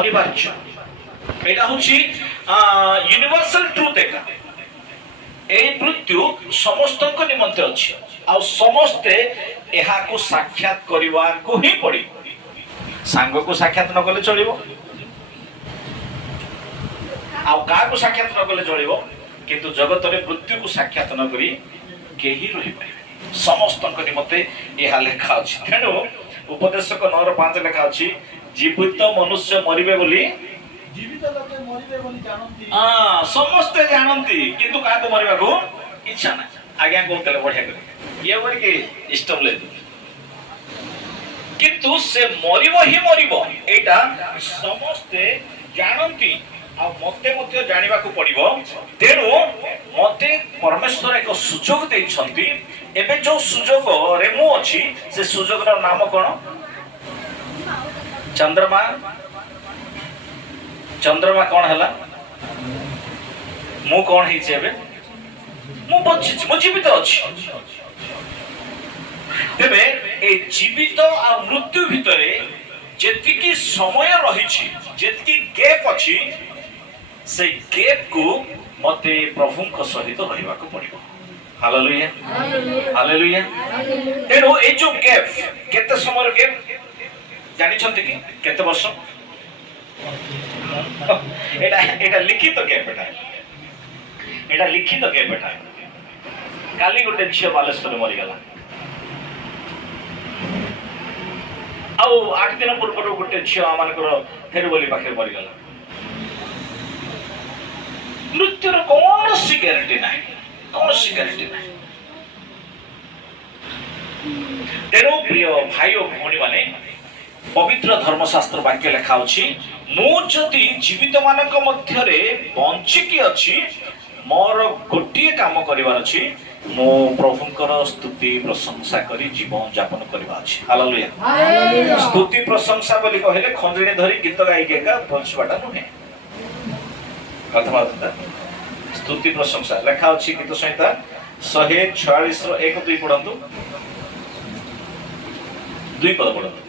অনিবার্য। এটা হচ্ছে यूनिवर्सल ट्रुथ। एका এই মৃত্যু সমস্তଙ୍କ নিমন্তে ଅଛି ଆଉ ସମସ୍ତେ ଏହାକୁ ସାକ୍ଷାତ କରିବାକୁ ହିଁ ପଡ଼ିବ। ସାଙ୍ଗକୁ ସାକ୍ଷାତ ନ କଲେ ଚଳିବ, ଆଉ କାହାକୁ ସାକ୍ଷାତ ନ କଲେ ଚଳିବ, କିନ୍ତୁ ଜଗତରେ ମୃତ୍ୟୁକୁ ସାକ୍ଷାତ ନ କରି କେହି ରହିପାରିବେ। ସମସ୍ତଙ୍କ ନିମନ୍ତେ ଏହା ଲେଖା ଅଛି। ତେଣୁ ଉପଦେଶକ 9:5 ଲେଖା ଅଛି, ଜୀବିତ ମନୁଷ୍ୟ ମରିବେ ବୋଲି ସମସ୍ତେ ଜାଣନ୍ତି, କିନ୍ତୁ କାହାକୁ ମରିବାକୁ ଇଚ୍ଛା ନାହିଁ। ଆଜ୍ଞା କହୁଥିଲେ ବଢିଆ କରି ଇଏ କରିକି ଇଷ୍ଟ ବୋଲେ, କିନ୍ତୁ ସେ ମରିବ ହିଁ ମରିବ ଏଇଟା ସମସ୍ତେ ଜାଣନ୍ତି, ଆଉ ମତେ ମଧ୍ୟ ଜାଣିବାକୁ ପଡିବ। ତେଣୁ ମତେ ପରମେଶ୍ୱର ଏକ ସୁଯୋଗ ଦେଇଛନ୍ତି। ଏବେ ଯୋଉ ସୁଯୋଗରେ ମୁଁ ଅଛି, ସେ ସୁଯୋଗର ନାମ କଣ? ଚନ୍ଦ୍ରମା। ଚନ୍ଦ୍ରମା କଣ ହେଲା? ମୁଁ କଣ ହେଇଛି? ଏବେ ମୁଁ ବଞ୍ଚିଛି, ମୁଁ ଜୀବିତ ଅଛି। ତେବେ এই জীবিত ଆଉ ମୃତ୍ୟୁ ଭିତରେ ଯେତିକି ସମୟ ରହିଛି, ଯେତିକି ଗ୍ୟାପ୍ ଅଛି, ସେଇ ଗ୍ୟାପ୍ କୁ ମତେ ପ୍ରଭୁଙ୍କ ସହିତ ରହିବାକୁ ପଡିବ। Hallelujah, hallelujah. ତେଣୁ এই ଯୋଉ ଗ୍ୟାପ୍, କେତେ ସମୟର ଗ୍ୟାପ୍ ଜାଣିଛନ୍ତି କି? କେତେ ବର୍ଷ? এটা লিখিত গ্যাপ। এটা লিখিত গ্যাপ। এটা কালি গোটে ঝিଅ ବାଲେଶ୍ୱରରେ ମରିଗଲା, ଆଉ 8 ଦିନ ପୂର୍ବରୁ ଗୋଟେ ଝିଅ ଆମମାନଙ୍କର ଫେରୁବଲି ପାଖରେ ମରିଗଲା। ମୃତ୍ୟୁର କୌଣସି ଗ୍ୟାରେଣ୍ଟି ନାହିଁ, କୌଣସି ଗ୍ୟାରେଣ୍ଟି ନାହିଁ। ତେଣୁ ପ୍ରିୟ ଭାଇ ଓ ଭଉଣୀ ମାନେ, ପବିତ୍ର ଧର୍ମଶାସ୍ତ୍ର ବାକ୍ୟ ଲେଖା ଅଛି, ମୁଁ ଯଦି ଜୀବିତ ମାନଙ୍କ ମଧ୍ୟରେ ବଞ୍ଚିକି ଅଛି, ମୋର ଗୋଟିଏ କାମ କରିବାର ଅଛି, ମୁଁ ପ୍ରଭୁଙ୍କର ସ୍ତୁତି ପ୍ରଶଂସା କରି ଜୀବନ ଯାପନ କରିବା ଅଛି। ହାଲେଲୁୟା। ସ୍ତୁତି ପ୍ରଶଂସା ବୋଲି କହିଲେ ଖଞ୍ଜଣି ଧରି ଗୀତ ଗାଇକି ଏକା ବଞ୍ଚିବାଟା ନୁହେଁ। କଥାବାର୍ତ୍ତା ସ୍ତୁତି ପ୍ରଶଂସା ଲେଖା ଅଛି ଗୀତ ସଂହିତା 146 ର 1-2 ପଢନ୍ତୁ, 2 ପଦ ପଢନ୍ତୁ।